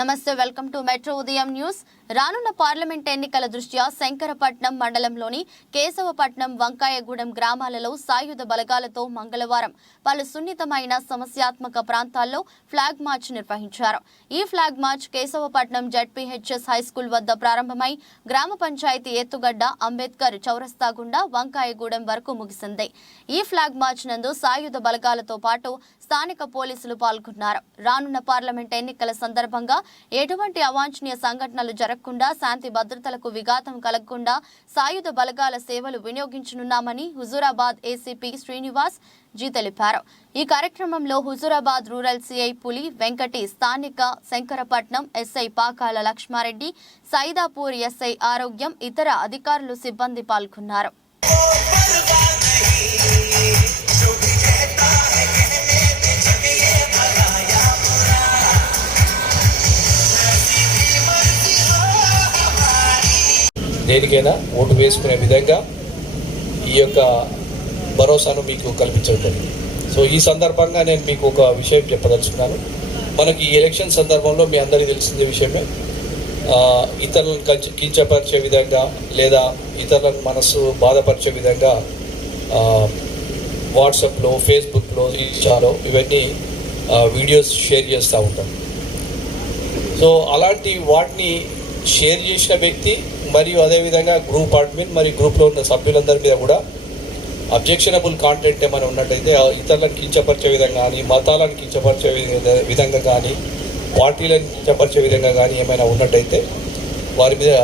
నమస్తే welcome to metro ఉదయం news. రానున్న పార్లమెంట్ ఎన్నికల దృష్ట్యా శంకరపట్నం మండలంలోని కేశవపట్నం వంకాయగూడెం గ్రామాలలో సాయుధ బలగాలతో మంగళవారం పలు సున్నితమైన సమస్యాత్మక ప్రాంతాల్లో ఫ్లాగ్ మార్చ్ నిర్వహించారు. ఈ flag march Keshavapatnam ZPHS high school వద్ద ప్రారంభమై గ్రామ పంచాయతీ ఎత్తుగడ్డ అంబేద్కర్ చౌరస్తా గుండా వంకాయగూడెం వరకు ముగిసింది. ఈ ఫ్లాగ్ మార్చ్ నందు సాయుధ బలగాలతో పాటు స్థానిక పోలీసులు పాల్గొన్నారు. రానున్న పార్లమెంట్ ఎన్నికల సందర్భంగా ఎటువంటి అవాంఛనీయ సంఘటనలు జరగకుండా శాంతి భద్రతలకు విఘాతం కలగకుండా సాయుధ బలగాల సేవలు వినియోగించనున్నామని హుజూరాబాద్ ఏసీపీ శ్రీనివాస్ జీ తెలిపారు. ఈ కార్యక్రమంలో హుజూరాబాద్ రూరల్ సిఐ పులి వెంకటి స్థానిక శంకరపట్నం ఎస్ఐ పాకాల లక్ష్మారెడ్డి సైదాపూర్ ఎస్ఐ ఆరోగ్యం ఇతర అధికారులు సిబ్బంది పాల్గొన్నారు. దేనికైనా ఓటు వేసుకునే విధంగా ఈ యొక్క భరోసాను మీకు కల్పించడం సో ఈ సందర్భంగా నేను మీకు ఒక విషయం చెప్పదలుచుకున్నాను. మనకి ఈ ఎలక్షన్ సందర్భంలో మీ అందరికీ తెలిసిందే విషయమే. ఇతరులను కంచ- కించపరిచే విధంగా లేదా ఇతరులను మనసు బాధపరిచే విధంగా వాట్సాప్లో ఫేస్బుక్లో ఇన్స్టాలో ఇవన్నీ వీడియోస్ షేర్ చేస్తూ ఉంటాం. సో అలాంటి వాటిని షేర్ చేసిన వ్యక్తి మరియు అదేవిధంగా గ్రూప్ అడ్మిన్ మరియు గ్రూప్లో ఉన్న సభ్యులందరి మీద కూడా అబ్జెక్షనబుల్ కాంటెంట్ ఏమైనా ఉన్నట్టయితే ఇతరులను కించపరిచే విధంగా కానీ మతాలను కించపరిచే విధంగా కానీ పార్టీలను కించపరిచే విధంగా కానీ ఏమైనా ఉన్నట్టయితే వారి మీద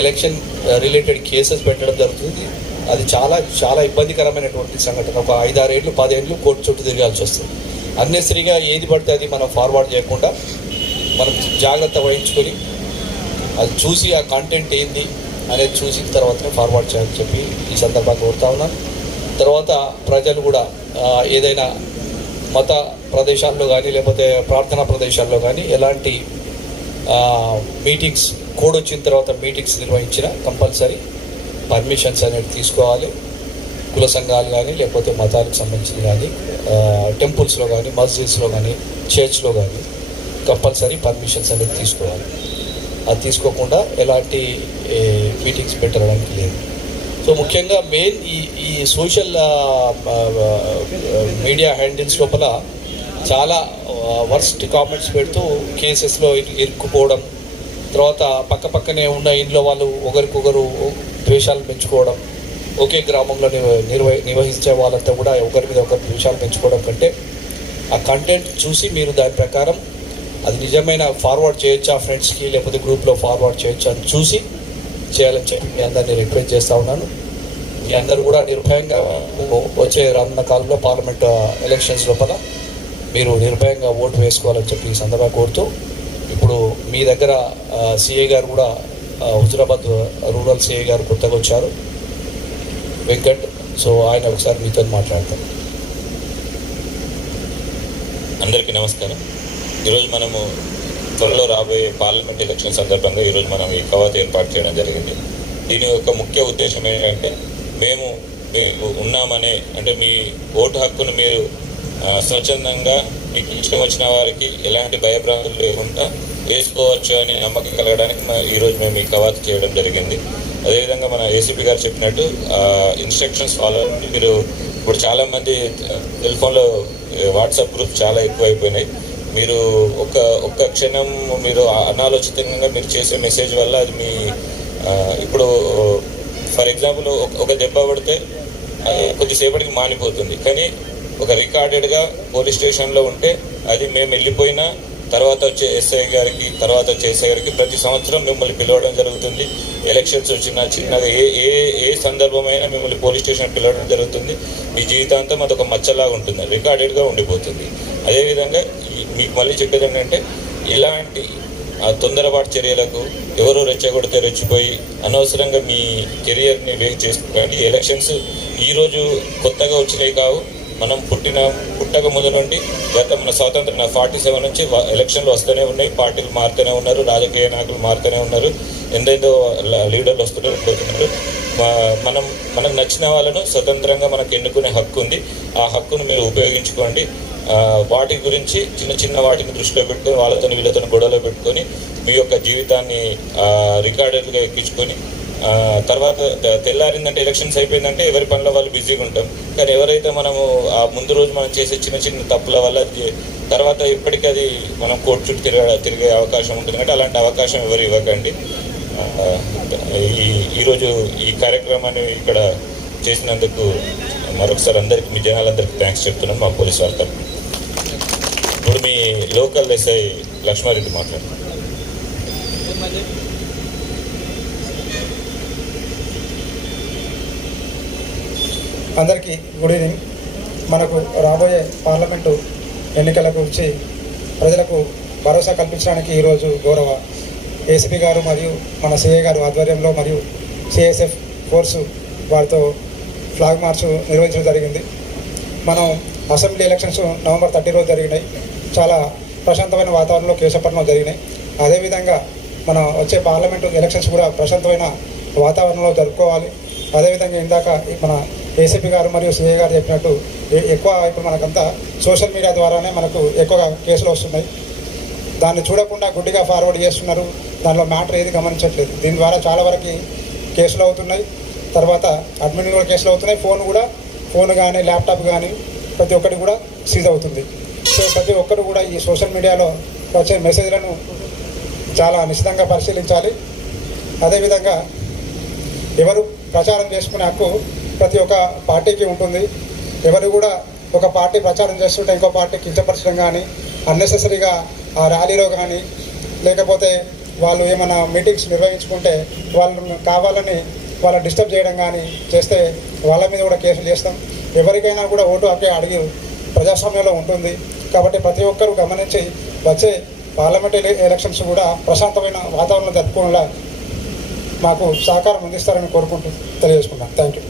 ఎలక్షన్ రిలేటెడ్ కేసెస్ పెట్టడం జరుగుతుంది. అది చాలా చాలా ఇబ్బందికరమైనటువంటి సంఘటన. ఒక ఐదారేళ్ళు పదేళ్ళు కోర్టు చుట్టూ తిరగాల్సి వస్తుంది. అన్నెసరిగా ఏది పడితే అది మనం ఫార్వర్డ్ చేయకుండా మనం జాగ్రత్త వహించుకొని అది చూసి ఆ కంటెంట్ ఏంది అనేది చూసిన తర్వాతనే ఫార్వర్డ్ చేయాలని చెప్పి ఈ సందర్భంగా కోరుతా ఉన్నాను తర్వాత ప్రజలు కూడా ఏదైనా మత ప్రదేశాల్లో కానీ లేకపోతే ప్రార్థనా ప్రదేశాల్లో కానీ ఎలాంటి మీటింగ్స్ కోడ్ వచ్చిన తర్వాత మీటింగ్స్ నిర్వహించిన కంపల్సరీ పర్మిషన్స్ అనేవి తీసుకోవాలి. కుల సంఘాలు కానీ లేకపోతే మతాలకు సంబంధించి కానీ టెంపుల్స్లో కానీ మస్జిద్స్లో కానీ చర్చ్లో కానీ కంపల్సరీ పర్మిషన్స్ అనేది తీసుకోవాలి. అది తీసుకోకుండా ఎలాంటి మీటింగ్స్ పెట్టడానికి లేదు. సో ముఖ్యంగా మెయిన్ ఈ ఈ సోషల్ మీడియా హ్యాండిల్స్ లోపల చాలా వర్స్ట్ కామెంట్స్ పెడుతూ కేసెస్లో ఇరుక్కుపోవడం తర్వాత పక్క పక్కనే ఉన్న ఇంట్లో వాళ్ళు ఒకరికొకరు ద్వేషాలు పెంచుకోవడం ఒకే గ్రామంలో నిర్వ- నిర్వహించే వాళ్ళంతా కూడా ఒకరి మీద ఒకరు ద్వేషాలు పెంచుకోవడం కంటే ఆ కంటెంట్ చూసి మీరు దాని ప్రకారం అది నిజమైన ఫార్వర్డ్ చేయొచ్చా ఫ్రెండ్స్కి లేకపోతే గ్రూప్లో ఫార్వర్డ్ చేయొచ్చా అని చూసి చేయాలని చెప్పి మీ అందరినీ రిక్వెస్ట్ చేస్తూ ఉన్నాను. మీ అందరూ కూడా నిర్భయంగా వచ్చే రానున్న కాలంలో పార్లమెంట్ ఎలక్షన్స్ లోపల మీరు నిర్భయంగా ఓటు వేసుకోవాలని చెప్పి ఈ సందర్భంగా కోరుతూ ఇప్పుడు మీ దగ్గర సిఏ గారు కూడా హుజరాబాద్ హుజురాబాద్ రూరల్ సిఏ గారు కొత్తగా వచ్చారు. వెంకట్ సో ఆయన ఒకసారి మీతో మాట్లాడతారు. అందరికీ నమస్కారం. ఈరోజు మనము త్వరలో రాబోయే పార్లమెంట్ ఎలక్షన్ సందర్భంగా ఈరోజు మనం ఈ కవాతు ఏర్పాటు చేయడం జరిగింది. దీని యొక్క ముఖ్య ఉద్దేశం ఏంటంటే మేము ఉన్నామనే అంటే మీ ఓటు హక్కును మీరు స్వచ్ఛందంగా మీకు ఇష్టం వచ్చిన వారికి ఎలాంటి భయభ్రాంతులు లేకుండా వేసుకోవచ్చు అని నమ్మకం కలగడానికి ఈరోజు మేము ఈ కవాతు చేయడం జరిగింది. అదేవిధంగా మన ఏసీపీ గారు చెప్పినట్టు ఇన్స్ట్రక్షన్స్ ఫాలో మీరు ఇప్పుడు చాలామంది సెల్ ఫోన్లో వాట్సాప్ గ్రూప్ చాలా ఎక్కువ అయిపోయినాయి మీరు ఒక ఒక్క క్షణం మీరు అనాలోచితంగా మీరు చేసే మెసేజ్ వల్ల అది మీ ఇప్పుడు ఫర్ ఎగ్జాంపుల్ ఒక దెబ్బ పడితే అది కొద్దిసేపటికి మానిపోతుంది. కానీ ఒక రికార్డెడ్గా పోలీస్ స్టేషన్లో ఉంటే అది మేము వెళ్ళిపోయినా తర్వాత వచ్చే ఎస్ఐ గారికి తర్వాత వచ్చే ఎస్ఐ గారికి ప్రతి సంవత్సరం మిమ్మల్ని పిలవడం జరుగుతుంది. ఎలక్షన్స్ వచ్చినా చిన్నగా ఏ ఏ ఏ సందర్భమైనా మిమ్మల్ని పోలీస్ స్టేషన్ పిలవడం జరుగుతుంది. మీ జీవితాంతం అదొక మచ్చలాగా ఉంటుంది రికార్డెడ్గా ఉండిపోతుంది. అదేవిధంగా మీకు మళ్ళీ చెప్పేది ఏంటంటే ఇలాంటి తొందరపాటు చర్యలకు ఎవరు రెచ్చగొడితే రెచ్చిపోయి అనవసరంగా మీ కెరియర్ని వేగ్ చేసుకోకండి ఎలక్షన్స్ ఈరోజు కొత్తగా వచ్చినాయి కావు. మనం పుట్టిన పుట్టక ముందు నుండి గత మన స్వాతంత్రం ఫార్టీ సెవెన్ నుంచి ఎలక్షన్లు వస్తూనే ఉన్నాయి. పార్టీలు మారుతూనే ఉన్నారు. రాజకీయ నాయకులు మారుతూనే ఉన్నారు. ఎందెందో లీడర్లు వస్తూనే పోతున్నారు మనం మనకు నచ్చిన వాళ్ళను స్వతంత్రంగా మనకు ఎన్నుకునే హక్కు ఉంది. ఆ హక్కును మీరు ఉపయోగించుకోండి. వాటి గురించి చిన్న చిన్న వాటిని దృష్టిలో పెట్టుకొని వాళ్ళతో వీళ్ళతో గొడవలో పెట్టుకొని మీ యొక్క జీవితాన్ని రికార్డెడ్గా ఎక్కించుకొని తర్వాత తెల్లారిందంటే ఎలక్షన్స్ అయిపోయిందంటే ఎవరి పనిలో వాళ్ళు బిజీగా ఉంటాం. కానీ ఎవరైతే మనము ఆ ముందు రోజు మనం చేసే చిన్న చిన్న తప్పుల వల్ల తర్వాత ఇప్పటికీ అది మనం కోర్టు చుట్టూ తిరగ తిరిగే అవకాశం ఉంటుంది. కాబట్టి అలాంటి అవకాశం ఎవరు ఇవ్వకండి. ఈరోజు ఈ కార్యక్రమాన్ని ఇక్కడ చేసినందుకు మరొకసారి అందరికి మీ జనాలందరికీ థ్యాంక్స్ చెప్తున్నాం. మా పోలీస్ వాళ్ళ తరఫున ఇప్పుడు మీ లోకల్ ఎస్ఐ లక్ష్మారెడ్డి మాట్లాడుతున్నారు అందరికీ గుడ్ ఈవినింగ్. మనకు రాబోయే పార్లమెంటు ఎన్నికలకు వచ్చి ప్రజలకు భరోసా కల్పించడానికి ఈరోజు గౌరవ ఏసీపీ గారు మరియు మన సిఏ గారు ఆధ్వర్యంలో మరియు సిఎస్ఎఫ్ ఫోర్సు వారితో ఫ్లాగ్ మార్చ్ నిర్వహించడం జరిగింది. మనం అసెంబ్లీ ఎలక్షన్స్ నవంబర్ థర్టీ రోజు జరిగినాయి. చాలా ప్రశాంతమైన వాతావరణంలో కేశపట్నం జరిగినాయి. అదేవిధంగా మన వచ్చే పార్లమెంటు ఎలక్షన్స్ కూడా ప్రశాంతమైన వాతావరణంలో జరుపుకోవాలి. అదేవిధంగా ఇందాక మన ఏసీపీ గారు మరియు సిఏ గారు చెప్పినట్టు ఎక్కువ ఇప్పుడు మనకంతా సోషల్ మీడియా ద్వారానే మనకు ఎక్కువగా కేసులు వస్తున్నాయి. దాన్ని చూడకుండా గుడ్డిగా ఫార్వర్డ్ చేస్తున్నారు. దానిలో మ్యాటర్ ఏది గమనించట్లేదు. దీని ద్వారా చాలా వరకు కేసులు అవుతున్నాయి. తర్వాత అడ్మిన్ కూడా కేసులు అవుతున్నాయి. ఫోన్ కూడా ఫోన్ కానీ ల్యాప్టాప్ కానీ ప్రతి ఒక్కటి కూడా సీజ్ అవుతుంది. సో ప్రతి ఒక్కరు కూడా ఈ సోషల్ మీడియాలో వచ్చే మెసేజ్లను చాలా నిశ్చితంగా పరిశీలించాలి. అదేవిధంగా ఎవరు ప్రచారం చేసుకునే హక్కు ప్రతి ఒక్క పార్టీకి ఉంటుంది. ఎవరు కూడా ఒక పార్టీ ప్రచారం చేస్తుంటే ఇంకో పార్టీ కించపరచడం కానీ అన్నెసెసరీగా ఆ ర్యాలీలో కానీ లేకపోతే వాళ్ళు ఏమైనా మీటింగ్స్ నిర్వహించుకుంటే వాళ్ళు కావాలని వాళ్ళ డిస్టర్బ్ చేయడం కానీ చేస్తే వాళ్ళ మీద కూడా కేసులు చేస్తాం. ఎవరికైనా కూడా ఓటు హక్కే అడిగి ప్రజాస్వామ్యంలో ఉంటుంది. కాబట్టి ప్రతి ఒక్కరూ గమనించి వచ్చే పార్లమెంట్ ఎలక్షన్స్ కూడా ప్రశాంతమైన వాతావరణం జరుపుకునేలా మాకు సహకారం అందిస్తారని కోరుకుంటూ తెలియజేసుకున్నాను థ్యాంక్ యూ